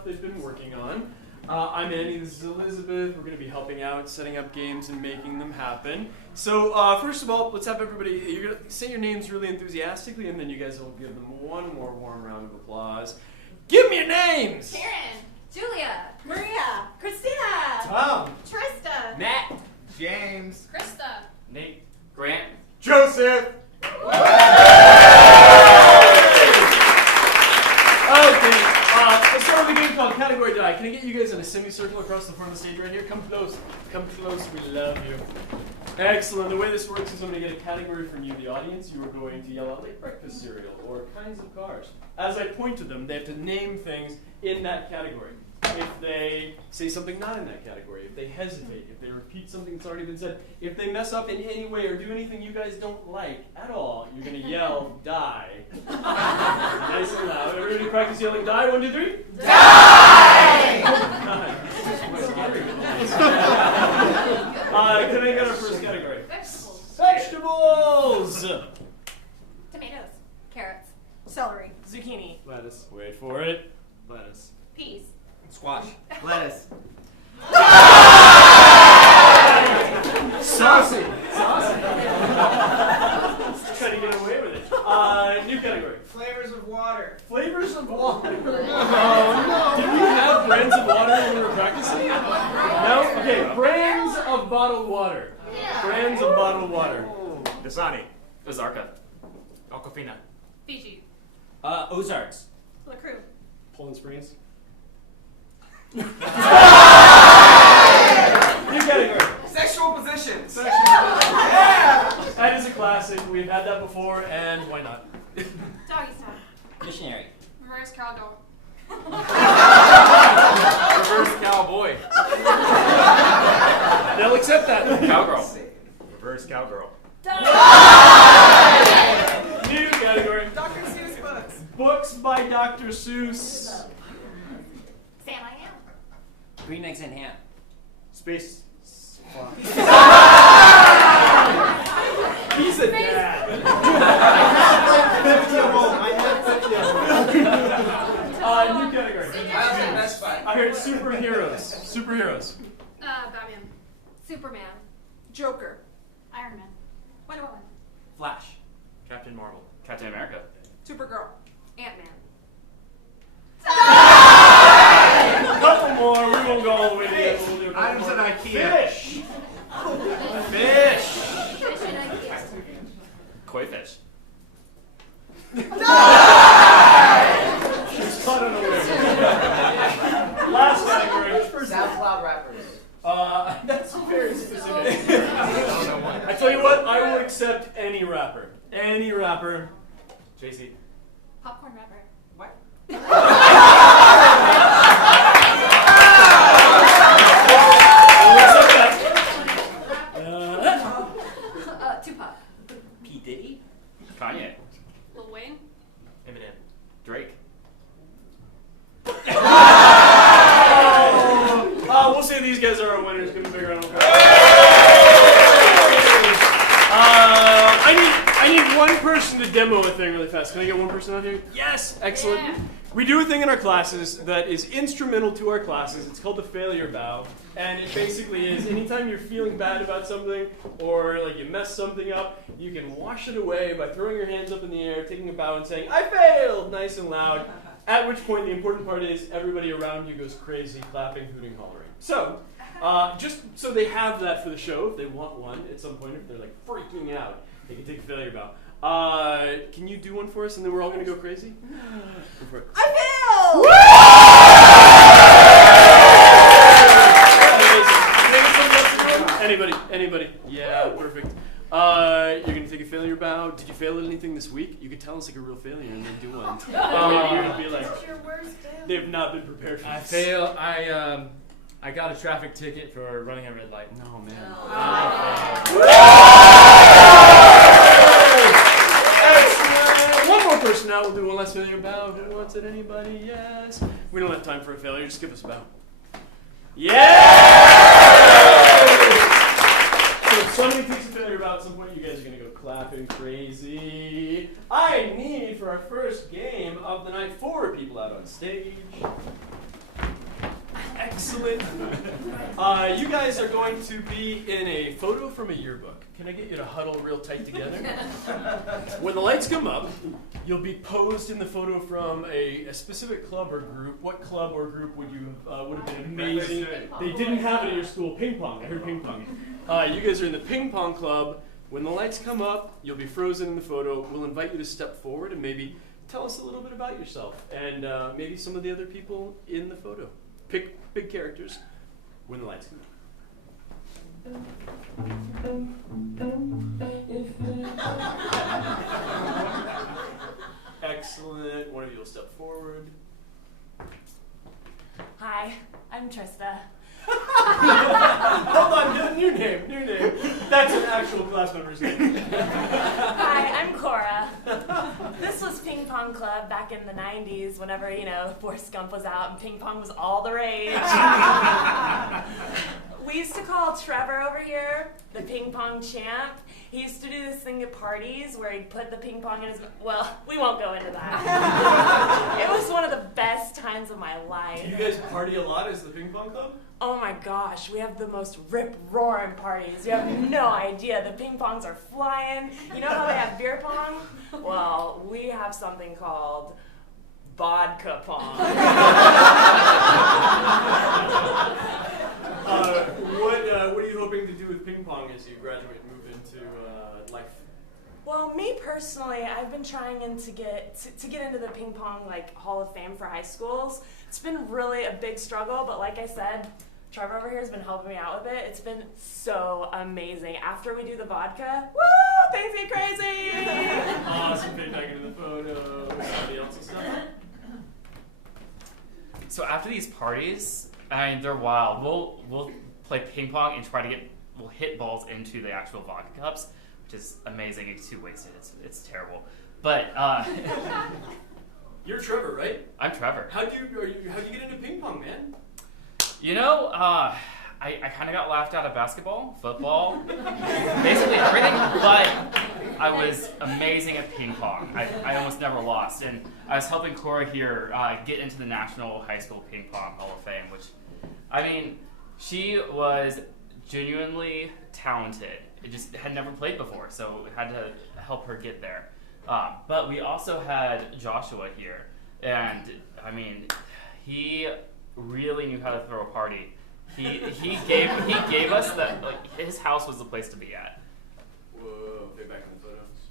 stuff they've been working on. I'm Andy, this is Elizabeth. We're going to be helping out, setting up games, and making them happen. So first of all, let's have everybody, you're going to say your names really enthusiastically, and then you guys will give them one more warm round of applause. Give me your names! Karen, Julia, Maria, Christina, Tom, Trista, Matt, James, Krista, Nate, Grant, Joseph. Okay, let's start with a game called Category Die. Can I get you guys in a semicircle across the front of the stage right here? Come close. Come close. We love you. Excellent. The way this works is I'm going to get a category from you, the audience. You are going to yell out like breakfast cereal or kinds of cars. As I point to them, they have to name things in that category. If they say something not in that category, if they hesitate, if they repeat something that's already been said, if they mess up in any way or do anything you guys don't like at all, you're going to yell, die. Nice and loud. Everybody practice yelling, die. 1, 2, 3. Die! Can I get our first category? Vegetables, Vegetables! tomatoes, carrots, celery, Zucchini. Lettuce. Wait for it. Lettuce. peas, Squash. Lettuce. Saucy. Saucy. Trying to get away with it. New category. Flavors of water. Flavors of water. Oh no. Did we have brands of water when we were practicing? No? Okay, brands of bottled water. Brands of bottled water. Dasani, Ozarka, Aquafina, Fiji, Ozarks, LaCroix, Poland Springs. New category. Sexual positions. Yeah! That is a classic. We've had that before, and why not? doggy style, Missionary, reverse cowgirl, Reverse Cowboy, They'll accept that. Cowgirl, Reverse Cowgirl, New category. Dr. Seuss books. Books by Dr. Seuss. Sam I am, Green Eggs and Ham, Space. He's a dad. 50-year-old. I have 50-year-old. New category. Best Buy. I heard superheroes. Superheroes. Batman, Superman, Joker, Iron Man, Wonder Woman, Flash, Captain Marvel, Captain America, Supergirl, Ant-Man. Couple more. We won't go all the way to the end. We'll do a couple Items more. at IKEA. Fish. Fish. Fish and IKEA, Koi Fish, She's caught unaware. Last category. SoundCloud rappers. That's very specific. I tell you what, I will accept any rapper. Any rapper. JC, popcorn rapper, What? I'll accept that. Tupac, P. Diddy, Kanye, Lil Wayne, Eminem, Drake, We'll say these guys are our winners. Give them a big round of applause. I need one person to demo a thing really fast. Can I get one person out here? Yes! Excellent. Yeah. We do a thing in our classes that is instrumental to our classes. It's called the failure bow. And it basically is anytime you're feeling bad about something or like you mess something up, you can wash it away by throwing your hands up in the air, taking a bow and saying, I failed! Nice and loud. At which point the important part is everybody around you goes crazy, clapping, hooting, hollering. So, just so they have that for the show, if they want one at some point, if they're like freaking out, they can take a failure bow. Can you do one for us and then we're all going to go crazy? Go for it. I Anybody? Yeah, perfect. You're going to take a failure bow. Did you fail at anything this week? You could tell us like a real failure and then do one. You're going to be like, what's your worst day? they've not been prepared for I this. fail. I got a traffic ticket for running a red light. No, man. Excellent. One more person now. We'll do one last failure bow. Who wants it? Anybody? Yes. We don't have time for a failure. Just give us a bow. Yeah! So if somebody takes a failure bow at some point, you guys are going to go clapping crazy. I need, for our first game of the night, 4 people out on stage. Excellent. You guys are going to be in a photo from a yearbook. Can I get you to huddle real tight together? When the lights come up, you'll be posed in the photo from a specific club or group. What club or group would you would have been amazing? They didn't have it at your school. Ping pong. I heard ping pong. You guys are in the ping pong club. When the lights come up, you'll be frozen in the photo. We'll invite you to step forward and maybe tell us a little bit about yourself and maybe some of the other people in the photo. Pick big characters when the lights come up. Excellent. One of you will step forward. Hi, I'm Trista. Hold on, new name. That's an actual class member's name. Hi, I'm Cora. This was Ping Pong Club back in the 90s whenever, Forrest Gump was out and ping pong was all the rage. We used to call Trevor over here the ping pong champ. He used to do this thing at parties where he'd put the ping pong in his... Well, we won't go into that. It was one of the best times of my life. Do you guys party a lot as the ping pong club? Oh my gosh, we have the most rip-roaring parties. You have no idea. The ping pongs are flying. You know how they have beer pong? Well, we have something called vodka pong. What are you hoping to do with ping pong as you graduate and move into life? Well, me personally, I've been trying to get into the ping pong Hall of Fame for high schools. It's been really a big struggle, but like I said, Trevor over here has been helping me out with it. It's been so amazing. After we do the vodka, woo, things get crazy. Awesome, fit back into the photo. Somebody else's stuff. So after these parties, I mean, they're wild. We'll play ping pong and we'll hit balls into the actual vodka cups, which is amazing. It's too wasted. It's terrible. But you're Trevor, right? I'm Trevor. How'd you get into ping pong, man? I kind of got laughed out of basketball, football, basically everything, but I was amazing at ping pong. I almost never lost, and I was helping Cora here get into the National High School Ping Pong Hall of Fame, which, I mean, she was genuinely talented. It just had never played before, so we had to help her get there. But we also had Joshua here, and I mean, he really knew how to throw a party. He gave us that, his house was the place to be at. Whoa, get back in the photos.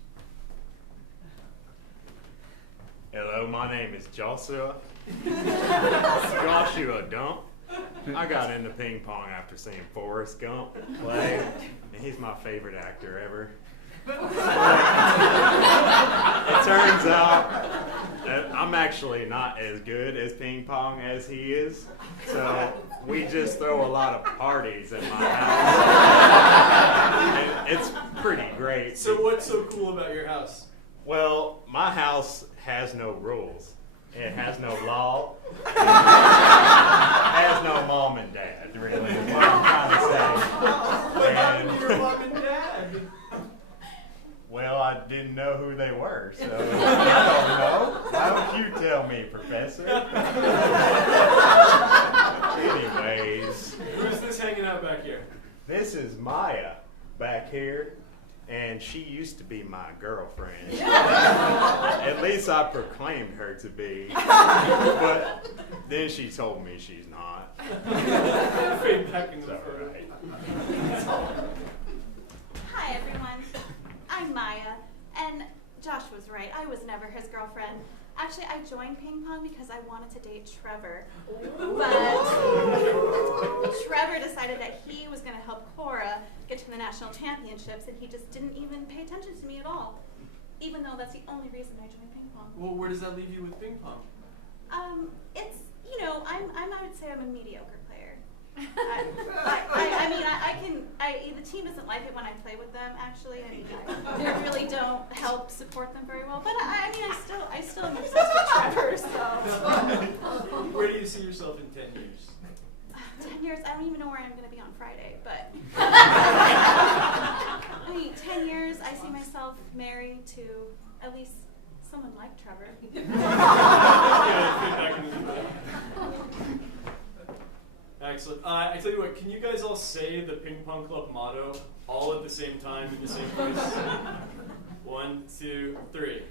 Hello, my name is Joshua. Joshua Dump. I got into ping pong after seeing Forrest Gump play, and he's my favorite actor ever. It turns out that I'm actually not as good as ping pong as he is, so we just throw a lot of parties at my house. And it's pretty great. So what's so cool about your house? Well, my house has no rules. It has no law. It has no mom and dad, really, is what I'm trying to say. What happened to your mom and dad? Well, I didn't know who they were, so I don't know. Why don't you tell me, Professor? Anyways. Who's this hanging out back here? This is Maya back here, and she used to be my girlfriend. At least I proclaimed her to be. But then she told me she's not. Fade back into the All photo. right. Hi, everyone. I'm Maya, and Josh was right. I was never his girlfriend. Actually, I joined ping pong because I wanted to date Trevor. But Trevor decided that he was going to help Cora get to the national championships, and he just didn't even pay attention to me at all, even though that's the only reason I joined ping pong. Well, where does that leave you with ping pong? It's, I would say I'm a mediocre player. the team doesn't like it when I play with them, actually. I really don't help support them very well. But I still am obsessed with Trevor, so. Where do you see yourself in 10 years? 10 years, I don't even know where I'm going to be on Friday, but. 10 years, I see myself married to at least someone like Trevor. Excellent. I tell you what, can you guys all say the Ping Pong Club motto all at the same time in the same voice? 1, 2, 3.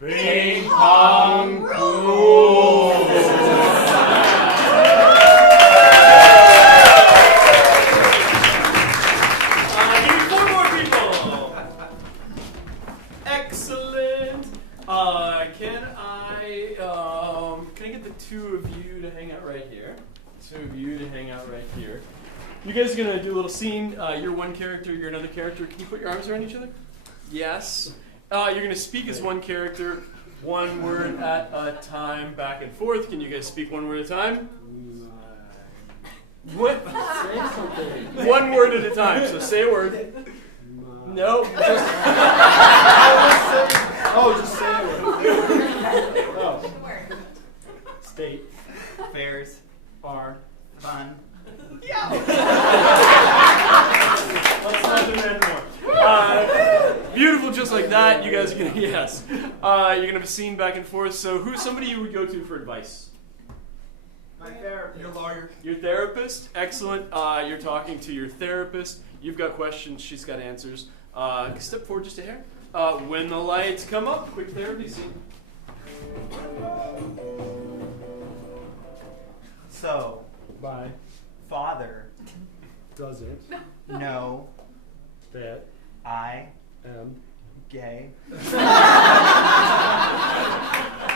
Ping pong rules. Need 4 more people. Excellent. Can I get the 2 of you to hang out right here? 2 of you to hang out right here. You guys are gonna do a little scene. You're one character, you're another character. Can you put your arms around each other? Yes. You're gonna speak as one character, 1 word at a time, back and forth. Can you guys speak 1 word at a time? What? Say something. 1 word at a time. So say a word. No. Just Just say it. Oh. State. Fairs. Bar. Fun. Let's not demand more. Beautiful, just like that. You guys are gonna yes. You're gonna have a scene back and forth. So who's somebody you would go to for advice? My therapist. Your lawyer. Your therapist. Excellent. You're talking to your therapist. You've got questions. She's got answers. Step forward just a hair. When the lights come up, quick therapy scene. So, Bye. father, Does it? no, That I, am gay.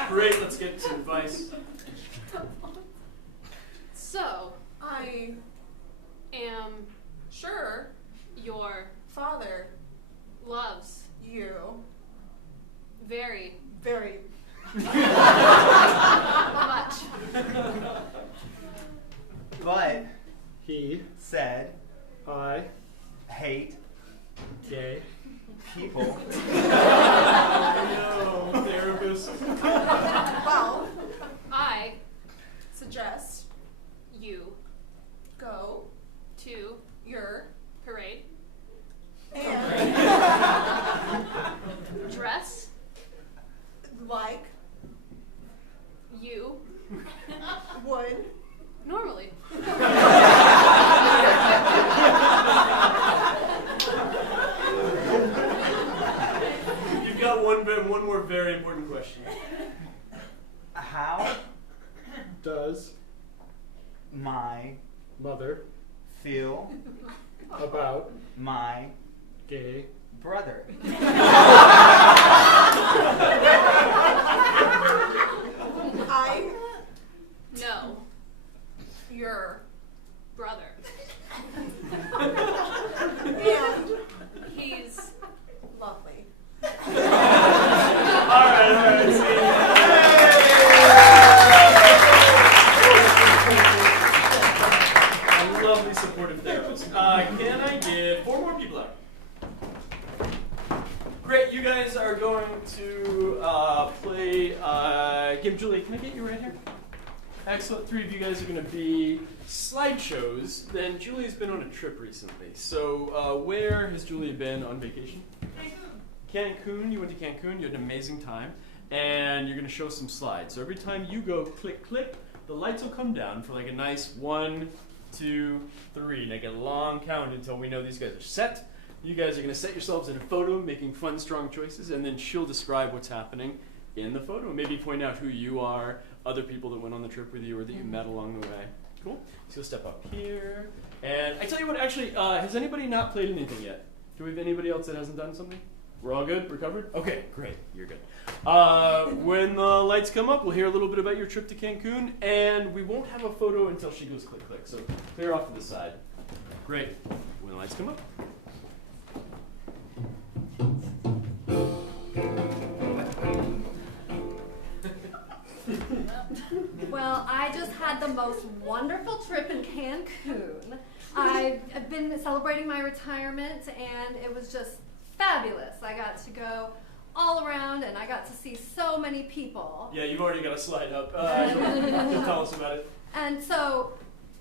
Great. Let's get to advice. So, I am sure your father loves you very, very much. But he, said, I, hate gay. people. No, therapist. Well, I suggest you go to your parade and dress like you would normally. You've got one more very important question. How Does my mother feel about my gay brother? I know your brother. And he's lovely. Alright, see. A lovely supportive therapist. Can I get 4 more people out? Great, you guys are going to play game. Julie, can I get you right here? Excellent. 3 of you guys are going to be slideshows. Then Julie's been on a trip recently. So where has Julia been on vacation? Cancun. You went to Cancun. You had an amazing time. And you're going to show some slides. So every time you go click, click, the lights will come down for like a nice 1, 2, 3. Make a long count until we know these guys are set. You guys are going to set yourselves in a photo, making fun, strong choices, and then she'll describe what's happening in the photo. Maybe point out who you are, other people that went on the trip with you or that you met along the way. Cool. So step up here. And I tell you what, actually, has anybody not played anything yet? Do we have anybody else that hasn't done something? We're all good? Recovered? Okay, great. You're good. When the lights come up, we'll hear a little bit about your trip to Cancun, and we won't have a photo until she goes click, click. So clear off to the side. Great. When the lights come up. Well, I just had the most wonderful trip in Cancun. I've been celebrating my retirement, and it was just fabulous. I got to go all around, and I got to see so many people. Yeah, you've already got a slide up. You'll tell us about it. And so,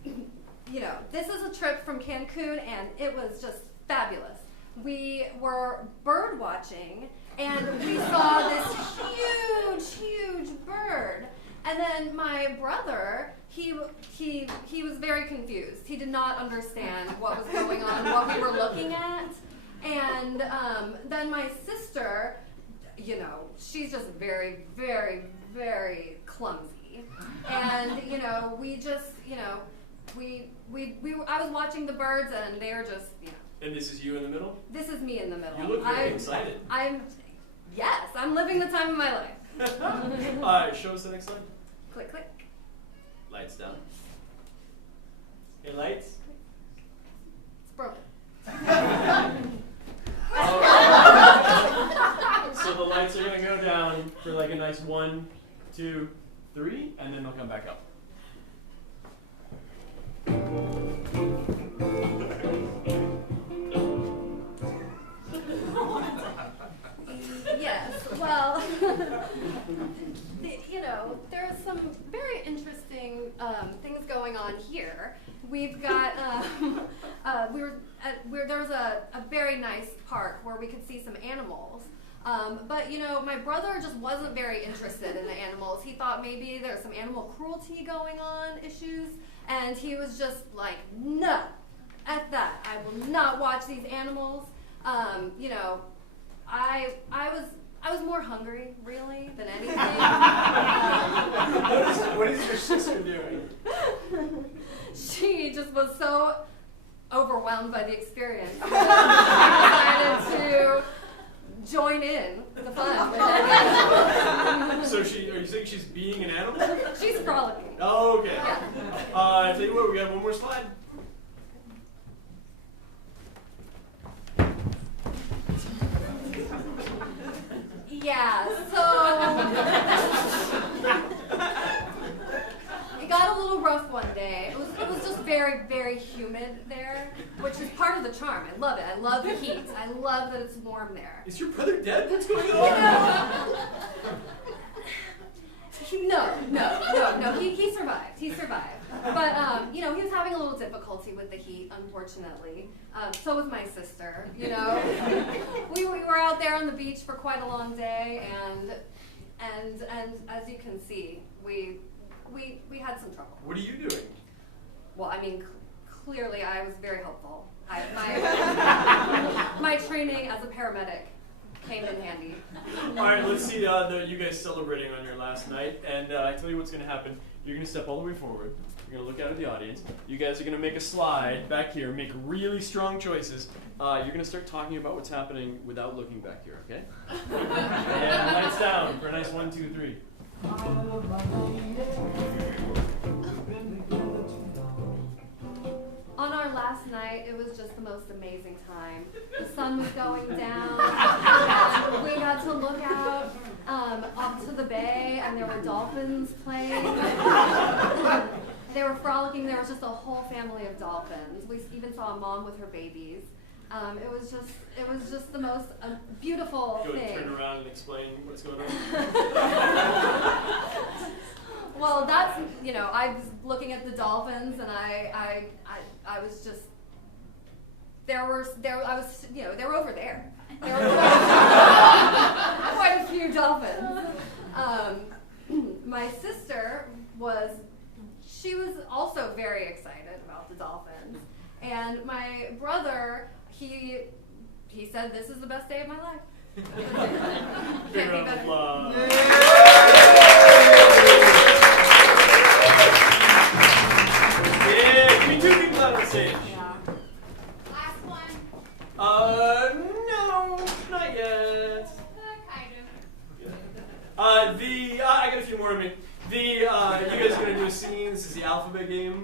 you know, this is a trip from Cancun, and it was just fabulous. We were bird watching, and we saw this huge, huge bird. And then my brother, he was very confused. He did not understand what was going on, what we were looking at. And then my sister, you know, she's just very, very, very clumsy. And, you know, we just, you know, I was watching the birds and they were just, you know. And this is you in the middle? This is me in the middle. You look very excited. Yes, I'm living the time of my life. Alright, show us the next slide. Click, click. Lights down. Hey, lights. It's broken. So the lights are going to go down for like a nice 1, 2, 3, and then they'll come back up. Yes, well, you know, there are some very interesting things going on here. We've got, there was a very nice park where we could see some animals. But, you know, my brother just wasn't very interested in the animals. He thought maybe there's some animal cruelty going on issues, and he was just like, no, F that. I will not watch these animals. You know, I was more hungry, really, than anything. What is your sister doing? She just was so overwhelmed by the experience that she decided to join in the fun. So are you saying she's being an animal? She's frolicking. Oh, okay. Yeah. I tell you what, we got one more slide. Yeah, so it got a little rough one day. It was just very, very humid there, which is part of the charm. I love it. I love the heat. I love that it's warm there. Is your brother dead? What's going on? No. He survived. He survived. But, you know, he was having a little difficulty with the heat, unfortunately. So was my sister, you know. We were out there on the beach for quite a long day, and as you can see, we had some trouble. What are you doing? Well, I mean, clearly I was very helpful. My training as a paramedic came in handy. All right, let's see you guys celebrating on your last night. And I tell you what's going to happen. You're going to step all the way forward. You're going to look out at the audience. You guys are going to make a slide back here, make really strong choices. You're going to start talking about what's happening without looking back here, okay? And lights down for a nice 1, 2, 3. On our last night, it was just the most amazing time. The sun was going down, and we got to look out up to the bay, and there were dolphins playing. They were frolicking. There was just a whole family of dolphins. We even saw a mom with her babies. It was just the most beautiful thing. Turn around and explain what's going on. Well, that's, you know, I was looking at the dolphins, and I was just, they were over there. There were quite a few dolphins. My sister she was also very excited about the dolphins, and my brother, he said, "This is the best day of my life." Big round of applause. Yeah, can we do people out on stage? Yeah. Last one. No, not yet. Kind of. I got a few more in me. You guys are gonna do a scene. This is the alphabet game.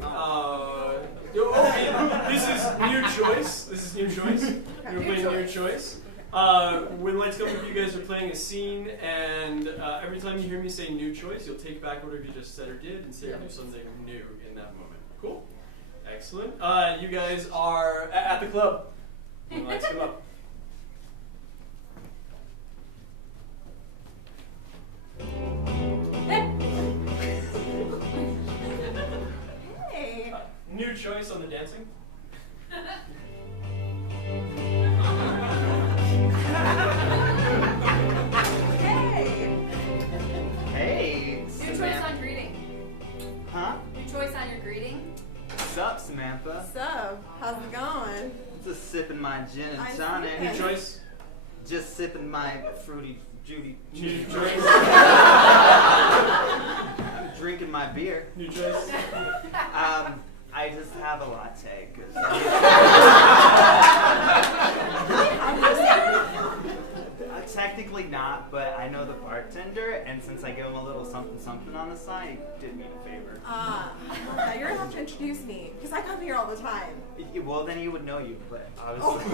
This is new choice. You're playing new choice. When lights come up, you guys are playing a scene, and every time you hear me say new choice, you'll take back whatever you just said or did and say or do something new in that moment. Cool? Excellent. You guys are at the club. When lights come up. Hey. New choice on the dancing. Hey. Hey, New choice on greeting. Huh? New choice my gin and I see tonic. that. New choice. Just sipping my fruity Judy. New choice. Drinking my beer. New choice. I just have a latte. 'Cause technically not, but I know the bartender, and since I give him a little something something on the side, he did me a favor. You're gonna have to introduce me, because I come here all the time. Well, then he would know you, but Oh. obviously.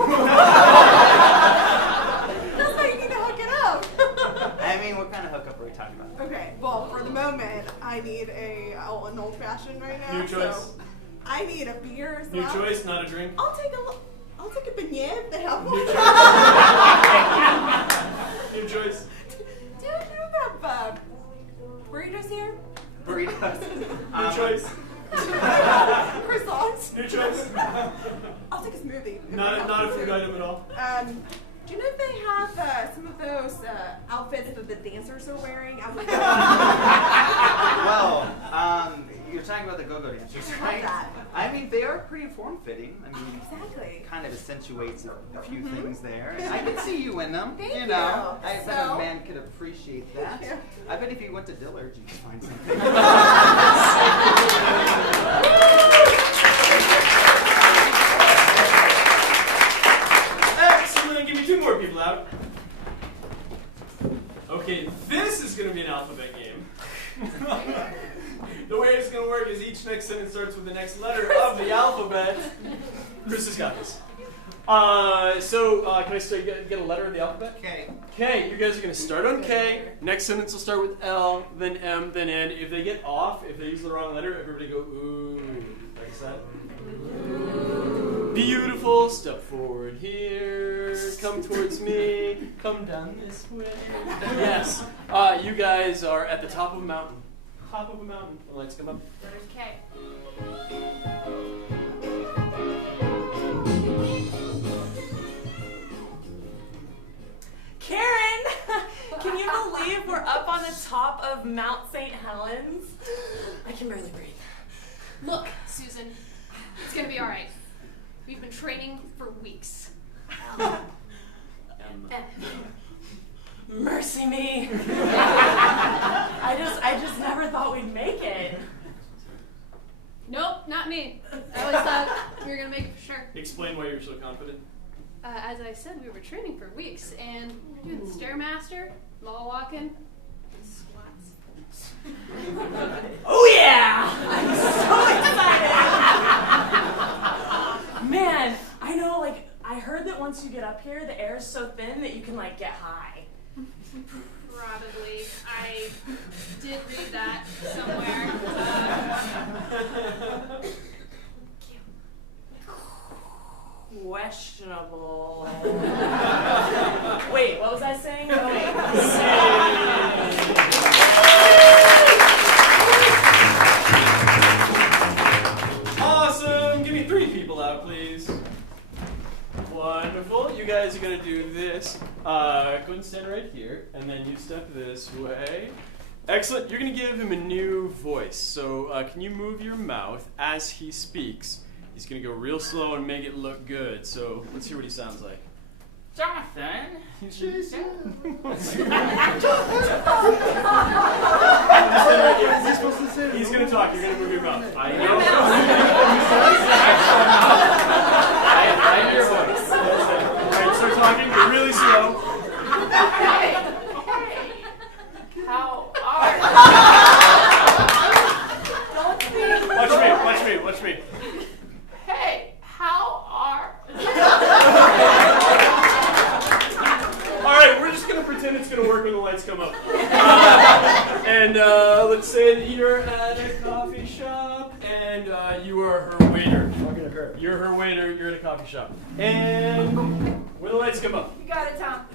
That's why you need to hook it up. I mean, what kind of hookup are we talking about? Okay, well, for the moment, I need an old-fashioned right now. New choice. So I need a beer as New well. choice, not a drink. I'll take a beignet if they have one. New choice. Do you have burritos here? Burritos. New choice. Croissants? New choice. I'll take a smoothie. if they Not have a one. food item at all. Do you know if they have some of those outfits that the dancers are wearing? Well, you're talking about the go-go dancers, I love right? that. I mean, they are pretty form-fitting. I mean, Exactly. kind of accentuates a few things there. And I can see you in them. Thank you you. know, I bet So- a man could appreciate that. Yeah. I bet if you went to Dillard's, you could find something. Excellent. Give me two more people out. Okay, this is going to be an alphabet game. The way it's going to work is each next sentence starts with the next letter of the alphabet. Chris has got this. Can I start, get a letter of the alphabet? Okay. K. You guys are going to start on K. Next sentence will start with L, then M, then N. If they get off, if they use the wrong letter, everybody go ooh. Like that. Beautiful. Step forward here. Come towards me. Come down this way. Yes. You guys are at the top of a mountain. Top of a mountain. The lights come up. There's K. Karen, can you believe we're up on the top of Mount St. Helens? I can barely breathe. Look, Susan, it's gonna be all right. We've been training for weeks. Mercy me. I just never thought we'd make it. Nope, not me. I always thought we were gonna make it for sure. Explain why you're so confident. As I said, we were training for weeks, and we're doing the Stairmaster, wall walking, and squats. Oh yeah! I'm so excited! Man, I know, I heard that once you get up here, the air is so thin that you can, get high. Probably. I did read that somewhere. Questionable. Wait, what was I saying? Awesome! Give me three people out, please. Wonderful. You guys are going to do this. Go ahead and stand right here, and then you step this way. Excellent. You're going to give him a new voice. So can you move your mouth as he speaks? He's going to go real slow and make it look good. So let's hear what he sounds like. Jonathan. He's going to talk. You're going to move your mouth. I know. I hear your voice. All right, start talking. You're really slow. Hey, how are Watch me. Hey, how are All right, we're just going to pretend it's going to work when the lights come up. And let's say that you're at a coffee shop, and you are her waiter. Talking to her. You're her waiter. You're at a coffee shop. And when the lights come up. You got it, Tom.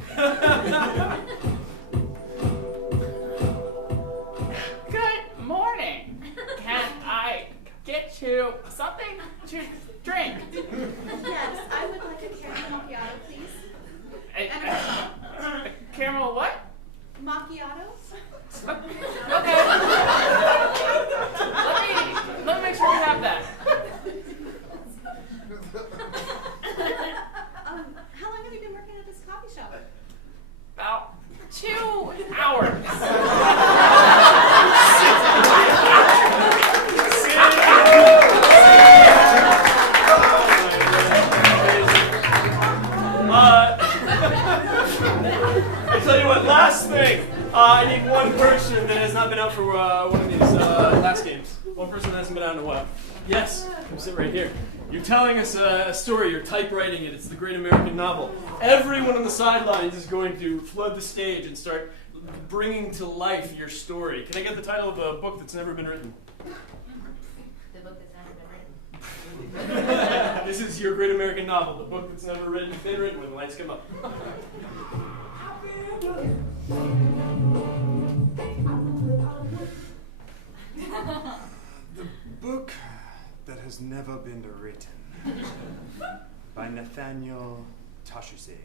Good morning. Can I get you something to drink? Yes, I would like a caramel macchiato, please. Caramel what? Macchiato? Okay. Let me make sure we have that. 2 hours. I tell you what, last thing. I need one person that has not been out for one of these last games. One person that hasn't been out in a while. Yes, come sit right here. You're telling us a story, you're typewriting it, it's the great American novel. Everyone on the sidelines is going to flood the stage and start bringing to life your story. Can I get the title of a book that's never been written? The book that's never been written. This is your great American novel, the book that's never been written when the lights come up. The book that has never been written by Nathaniel Tashuse.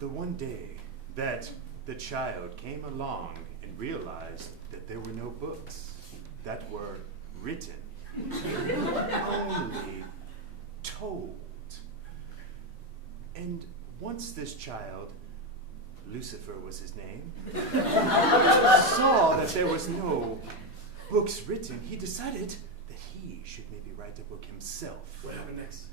The one day that the child came along and realized that there were no books that were written, only told. And once this child, Lucifer was his name, saw that there was no books written, he decided that he should maybe write a book himself. What happened next?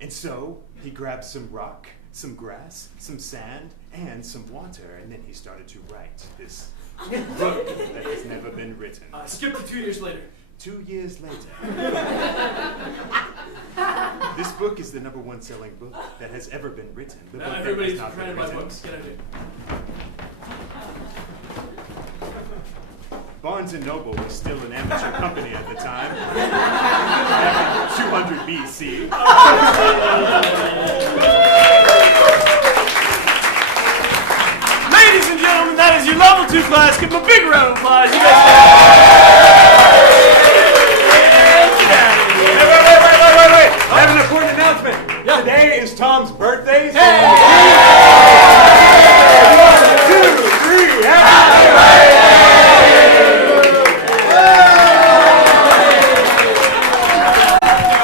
And so he grabbed some rock, some grass, some sand, and some water, and then he started to write this book that has never been written. Skip to 2 years later. 2 years later. This book is the #1 selling book that has ever been written. The book that Everybody's has not been surrounded by written. books. Get out of here. Barnes & Noble was still an amateur company at the time. Back in 200 BC. Ladies and gentlemen, that is your level 2 class. Give them a big round of applause. You guys